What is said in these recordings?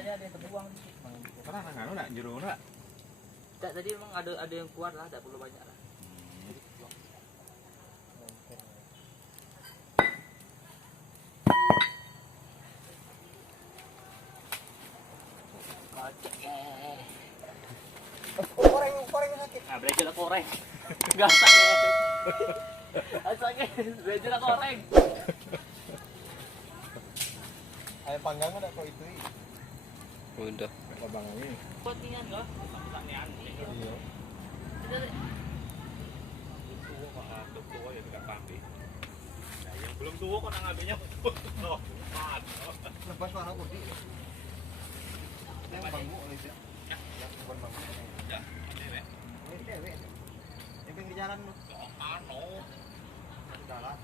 tadi ada yang terbuang dikit. Karena nggak nak jero nak. Tidak, tadi memang ada yang kuat lah, tidak perlu banyak lah. Koreng sakit. Ah, belajar lah koreng. Gasak ya. Asaknya belajar lah koreng. Ayam panggang ada kok itu. Udah. Abang ini. Kotingan loh. Kotingan. Iya. Tua ya tidak pampi. Nah, yang belum tua kok ngambilnya. Lepas mana kok di? Yang bambu itu. Yang bukan bambu. Ya, dewek. Ini dewek. Yang pinggir jalan lu. Anu, Jalan.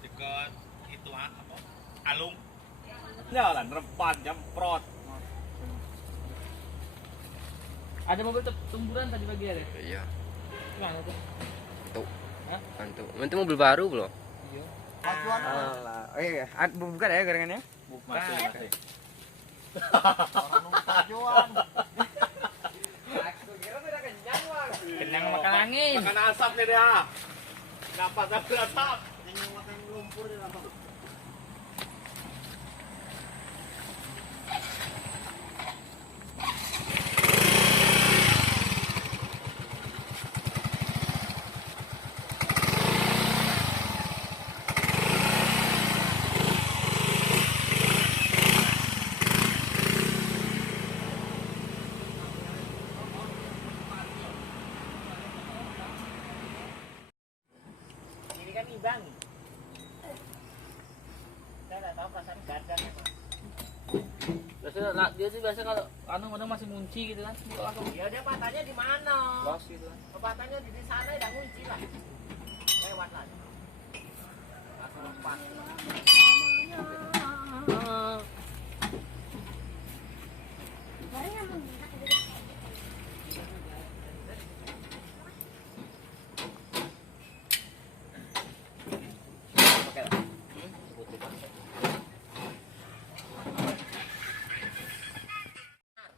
dekat itu apa? Alung. Jalan repan jemprot. Ada mobil tumburan tadi pagi ada. Iya. Gimana tuh? Tuh. Hah? Mantu. Itu mobil baru belum? Iya. Pacuan. Alah. Oh iya, bukan ya gorengannya? Masih. Orang nunggu pacuan. Kenyang makan angin. Makan asap nih dia. Kenapa tak berasap? Yang makan lumpur di lapak. Ini kan ibang. Saya nggak tahu perasaan gadan emang. Biasanya nah, dia sih biasa kalau anu masih munci gitu kan. Kalau langsung Ya dia patahnya di mana? los gitu kan. Patahnya di sana udah kunci lah. Lewat lah. Langsung lepas.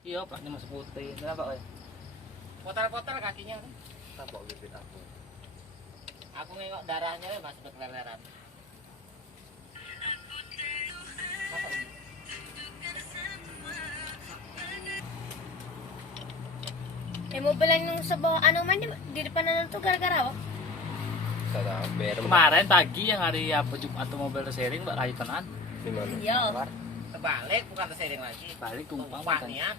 Iya, Pak, ini masih putih. Kenapa, Pak? Potar-potar kakinya. Tapak bibit aku. Aku nengok darahnya ya masih berkeleleran. mobil yang sebuah anu main di depan anu tuh gara-gara apa? Salah bayar Kemarin pagi yang hari apa Jumat tuh mobil sharing Mbak kayu tenan. di mana? Iya. Terbalik bukan tersering lagi. Balik tumpang Tumpah makan. nih ya.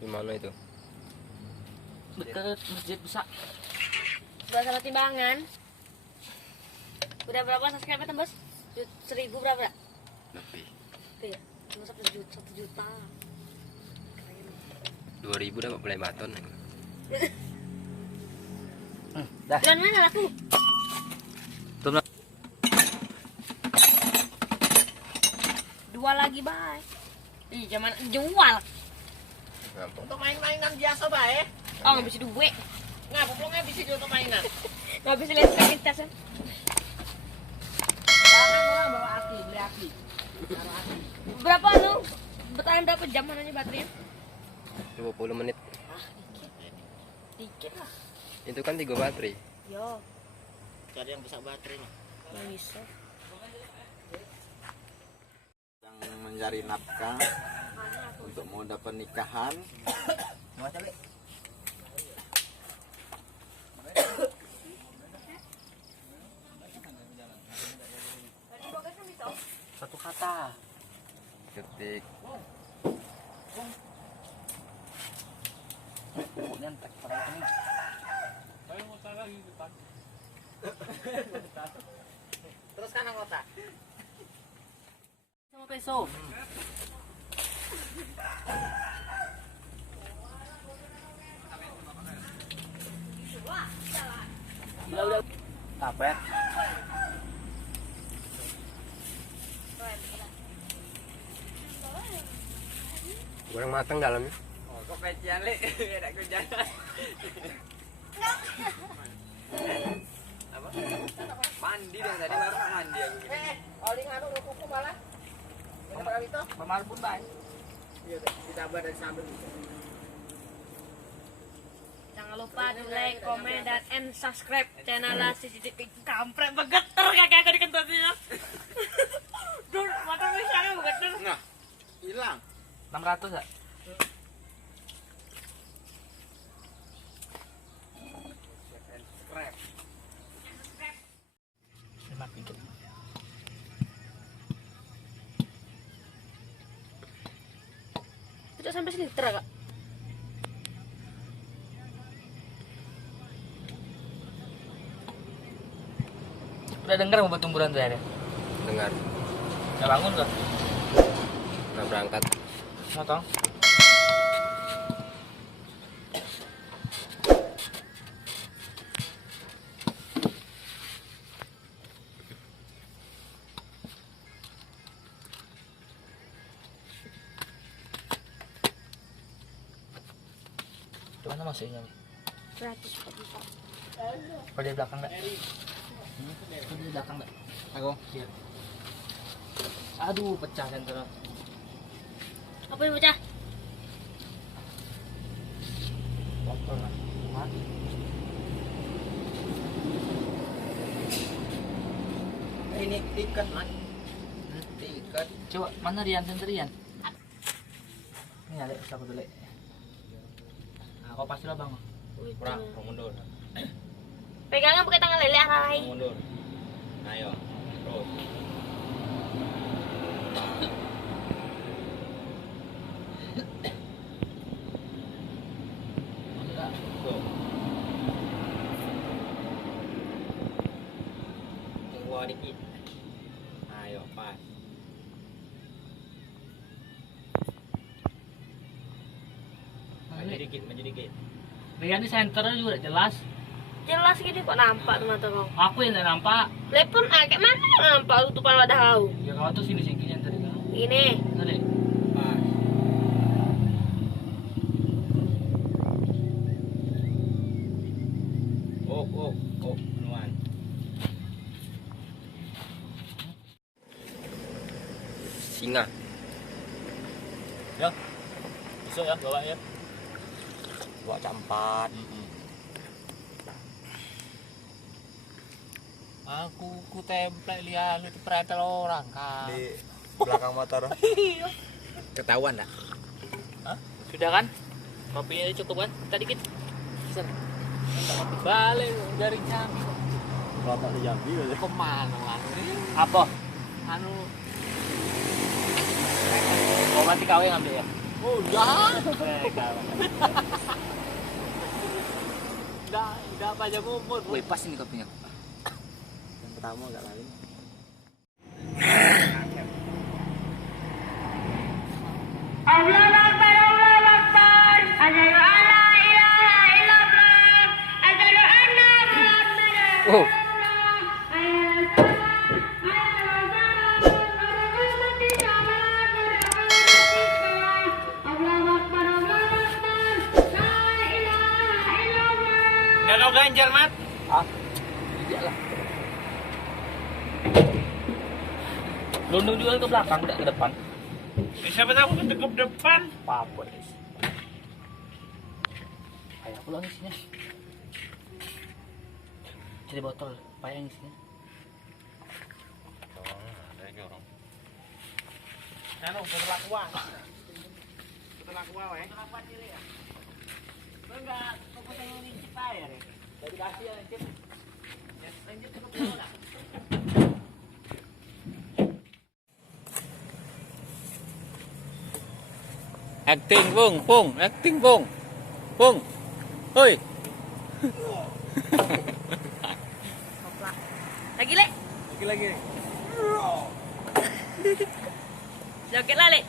Di mana itu? Deket masjid besar. Sebelah sama timbangan. Udah berapa subscriber tembus? 1000 berapa? Lebih. Iya. Cuma 1 juta. 2000 dapat beli baton. Dah. Dan mana laku? Belum. Dua lagi, bye. Ih, zaman jual. Untuk main-mainan biasa bae. Oh, nggak bisa duit. Nggak, puplungnya bisa juga untuk mainan. Nggak bisa lihat sekalitas kan? Sekarang orang bawa aki, beli aki. Taruh aki. Berapa anu? Bertahan berapa jam mananya baterainya? 20 menit. Dikit lah. Itu kan 3 baterai. Yo, Cari yang bisa baterainya. nggak bisa. Yang mencari nafkah untuk moda pernikahan. Mau coba? Satu kata. Ketik. Pokoknya entek pada ini. Saya mau salah di depan. Terus kan anggota. Sama peso. Udah. Apa ya? Kurang matang dalamnya. Oh, kok pecian le, ada kerjaan. Apa? Mandi dong tadi baru nak mandi aku. Oli nganu kuku malah. Yang pernah itu? Pemar pun baik. Ditambah dari sambal. Jangan lupa di like, komen, dan subscribe channel CCTV kampret begeter kaki aku dikentutnya. Duh, mata misalnya begeter. Nah, hilang. 600 ya? Scrap. Enak dikit. Tidak sampai seliter kak. Udah denger mau tumburan tuh ya? Dengar. Gak bangun kan? Nah berangkat. Motong. Mana masuknya? 144. Kalau di belakang enggak? Kalau di belakang enggak? Aku. Iya. Aduh, pecah senternya. Apa yang bocah? Kotor lah. Mati. Ini tiket man. Tiket. Coba mana Rian senter Rian? Ini ada siapa dulu? Nah, kau pasti lah bang. Kurang, kau mundur. Pegangnya pakai tangan lele arah Kau lain. mundur. Nah, ayo. Terus. Tuh. Tunggu dikit. Ayo, pas. Maju dikit, maju dikit. Rian di senternya juga udah jelas. Jelas gini kok nampak tuh mata kau. Aku yang tidak nampak. Telepon kayak mana nampak tutupan wadah kau. Ya kau tuh sini sini yang tadi kan. Ini. Tadi. Pas. Oh, penuhan. Singa. Ya. Besok ya, bawa ya. Bawa campat. Aku template lihat itu pretel orang kan. Di belakang motor. Ketahuan dah. Sudah kan? Kopinya cukup kan? Tadi kita balik dari Jambi. Kalau tak di Jambi aja. Kemana anu? Apa? Anu. Oh berarti kau yang ambil ya? Oh, dah. Udah apa aja mumput. Wih pas ini kopinya. Yang pertama agak lain. Allah Akbar, Allah Akbar. Asyhadu an la ilaha illallah. Asyhadu anna Muhammadan Oh. Udah kau ganjar mat? Ah, iya lah. Lundung juga ke belakang, tidak ke depan. Siapa tahu kita ke depan. Apa guys? Ayo pulang isinya. Cari botol, payang isinya. Anu, perlakuan. Perlakuan, weh. Enggak, kau potong ini air. Dari kasih ya, Cip. Ya, lanjut ke pulau. Acting, Pung, acting, Pung. Hoi. Lagi le. Lagi. Joget lah le.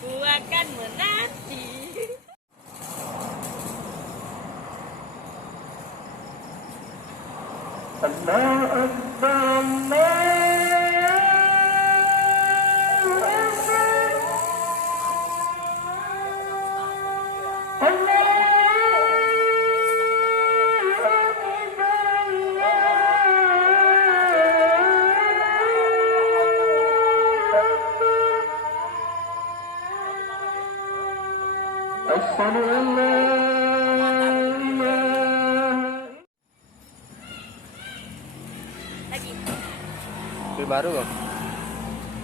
Ku akan menanti. Lagi. HP baru kok?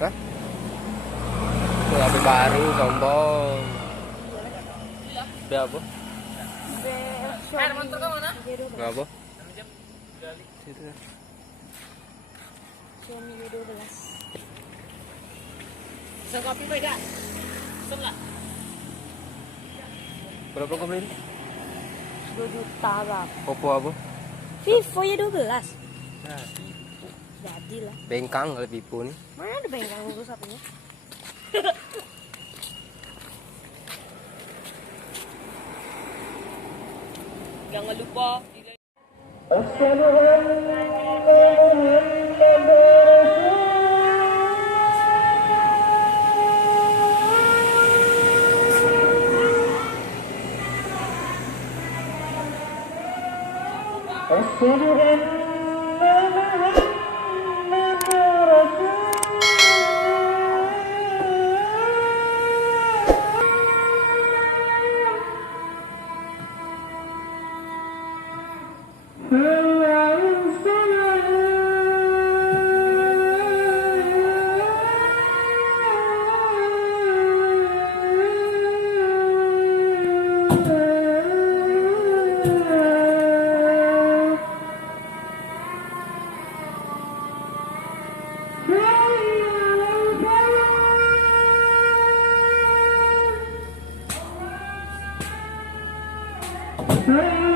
Hah? Itu HP baru sombong. Dia apa? Air motor ke mana? Nggak apa? Situ. Xiaomi U12. Pesan kopi beda. Pesan lah. Berapa kau beli? 2 juta bang. Oppo apa? Vivo ya 12. Jadi lah. Bengkang kali Vivo nih. Mana ada bengkang urus HP-nya? Jangan lupa Hey